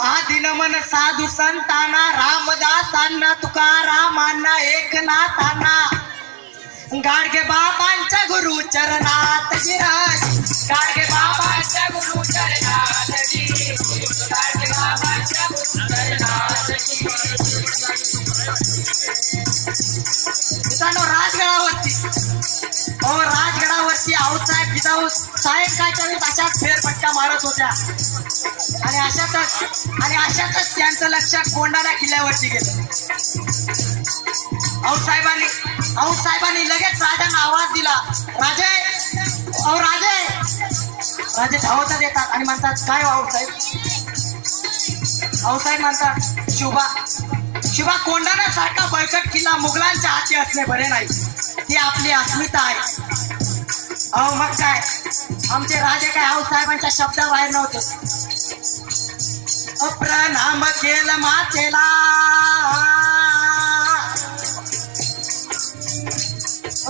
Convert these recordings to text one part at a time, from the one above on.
आदिनमन साधू संतांना रामदासांना तुकारामांना एकनाथांना गाडगे बाबांच्या गुरु चरणात गिराज गाडगे बाबांच्या गुरु चरणात गाडगे बाबांच्या गुरु चरणात मित्रांनो राजगडावरती राजगडावरती आऊसाहेब जिजाऊ सायंकाळच्या वेळेस अशाच फेरफटका मारत होत्या आणि अशातच त्यांचं लक्ष कोंढाणा किल्ल्यावरती गेलं. आऊसाहेबांनी लगेच राजांना आवाज दिला, राजे धावतात येतात आणि म्हणतात, काय आऊसाहेब? आऊसाहेब म्हणतात, शिवा कोंढाण्यासारखा बळकट किल्ला मुघलांच्या हाती असणे बरे नाही, ती आपली अस्मिता आहे. अहो मग काय, आमचे राजे काय आऊसाहेबांच्या शब्दाबाहेर नव्हते. प्रणाम केलं मातेला,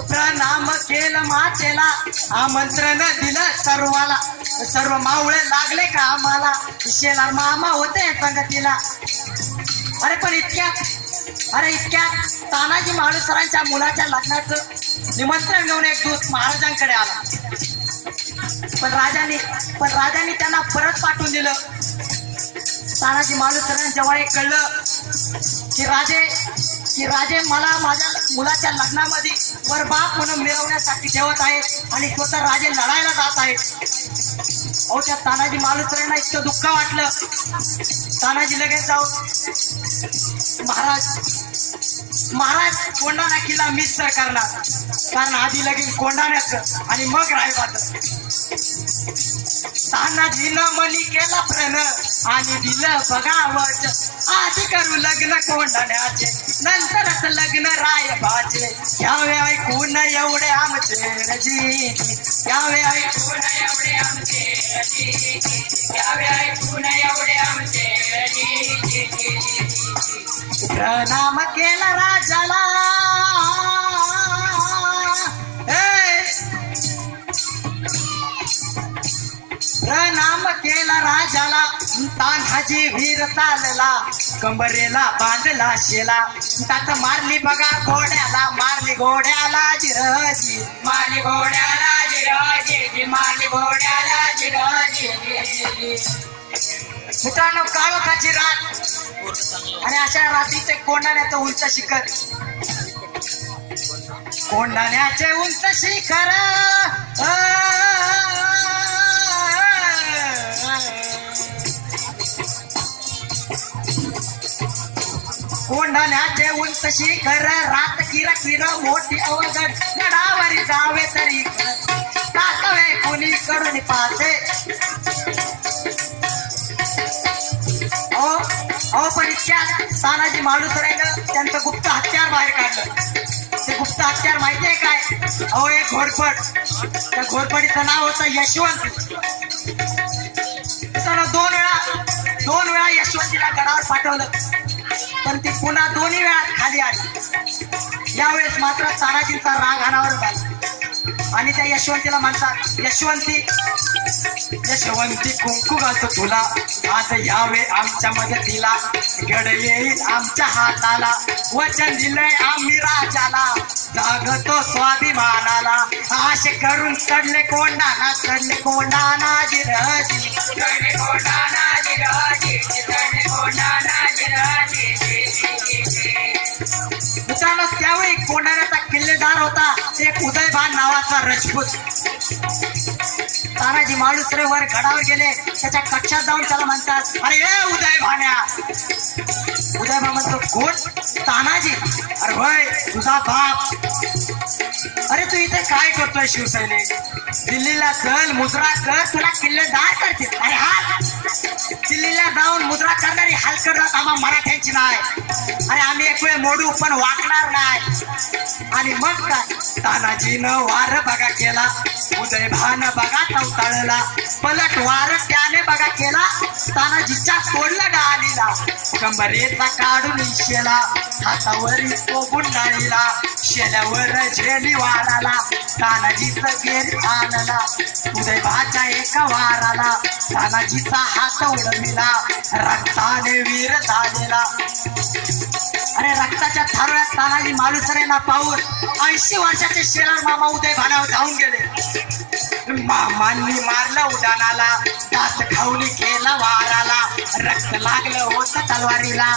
प्रणाम केलं मातेला, आमंत्रण दिलं सर्वाला, सर्व मावळे लागले का आम्हाला, शेलार मामा होते संगतीला. पण इतक्यात तानाजी मालुसरांच्या मुलाच्या लग्नाचं निमंत्रण घेऊन एक दूत महाराजांकडे आला. पण राजांनी त्यांना परत पाठवून दिलं. तानाजी मालुसरांच्या जेव्हा हे कळलं की राजे मला माझ्या मुलाच्या लग्नामध्ये बरबाद म्हणून मिरवण्यासाठी ठेवत आहेत आणि स्वतः राजे लढायला जात आहेत. अहो त्या तानाजी मालुसरांना इतकं दुःख वाटलं. तानाजी लगेच जाऊन महाराज कोंढाणा किल्ला मिस करणार, कारण आधी लगेच कोंढाण्याचं आणि मग रायबाचं. तानाजीनं मनी केला प्रण आणि दिलं बघावत, आधी करू लग्न कोंढाण्याचे नंतरच लग्न रायबाचे. यावे ऐकून एवढे आमचे रजी, यावे ऐकून एवढे आमचे रजी, यावे ऐकून एवढे आमचे रजी. प्रणाम केला राजाला, प्रणाम केला राजाला, तान्हाजी वीर चालला, कंबरेला बांधला शेला, तात मारली बघा घोड्याला, मारली घोड्याला जिरजी, मारली घोड्याला जिरजी, मारली घोड्याला जिरजी. मित्रांनो काळोखाची रात आणि अशा रात्रीचे कोंढाण्याचं उंच शिखर, कोंढाण्याचे उंच शिखर, कोंढाण्याचे उंच शिखर, रात किर मोठी अवघड, गडावरी जावे तरी टाकावे कोणी करून पासे. पण इतक्यात तानाजी मालुसरांनं त्यांचं गुप्त हत्यार बाहेर काढलं. ते गुप्त हत्यार माहितीये काय? एक घोरपड. त्या घोरपडीचं नाव होतं यशवंत. दोन वेळा यशवंतीला गडावर पाठवलं, पण ती पुन्हा दोन्ही वेळा खाली आली. यावेळेस मात्र तानाजींचा राग अनावर झाला आणि त्या यशवंतीला म्हणतात, यशवंती कुंकू घालतो तुला, आज यावे आमच्या मदतीला, गड येईल आमच्या हाताला, वचन दिलंय आम्ही राजाला, जागतो स्वाभिमानाला, आशे करून चढले कोंढाणा, चढले कोंढाणा जिरजी, चढले कोंढाणा जिरजी, चढले कोंढाणा जिरजी. मित्रांनो त्यावेळी कोंढाण्याचा किल्लेदार होता एक उदयभान नावाचा राजपूत. तानाजी मालुसरे वर गडावर गेले, त्याच्या कक्षात जाऊन त्याला म्हणतात, अरे ए उदयभान्या. उदयभान म्हणतो, कोण? तानाजी. अरे होय तुझा बाप. अरे तू इथे काय करतोय शिवसैनिक? दिल्लीला चल, मुजरा कर, तुला किल्लेदार करते. अरे हा दिल्लीला जाऊन मुजरा करणारी हलकट जात आम्हा मराठ्यांची नाही. अरे आम्ही एक वेळ मोडू पण वाकणार नाही. आणि मग काय, तानाजीनं वार बघा केला, उदयभान बघा टवताळला, पलट वार त्याने बघा केला, तानाजीच्या तोडला डालीला कंबरेचा काढून शेला हातावरी तो गुंडाळीला शेल्यावर झेली वाराला तानाजीचा गेर आणला उदयभाच्या एका वाराला तानाजीचा हात उडविला रक्ताने वीर झालेला. अरे रक्ताच्या थारोळ्यात तानाजी मालुसरेंना पाहून 80 वर्षाचे शेलार मामा उदय भानावर धावून गेले. मामांनी मारलं उडाणाला दात खाऊनी केला वाराला रक्त लागलं होतं तलवारीला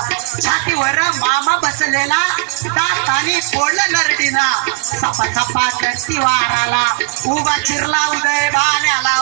छातीवर मामा बसलेला दातानी फोडलं नरडीला सपा सपा करती वाराला उभा चिरला उदय भाण्याला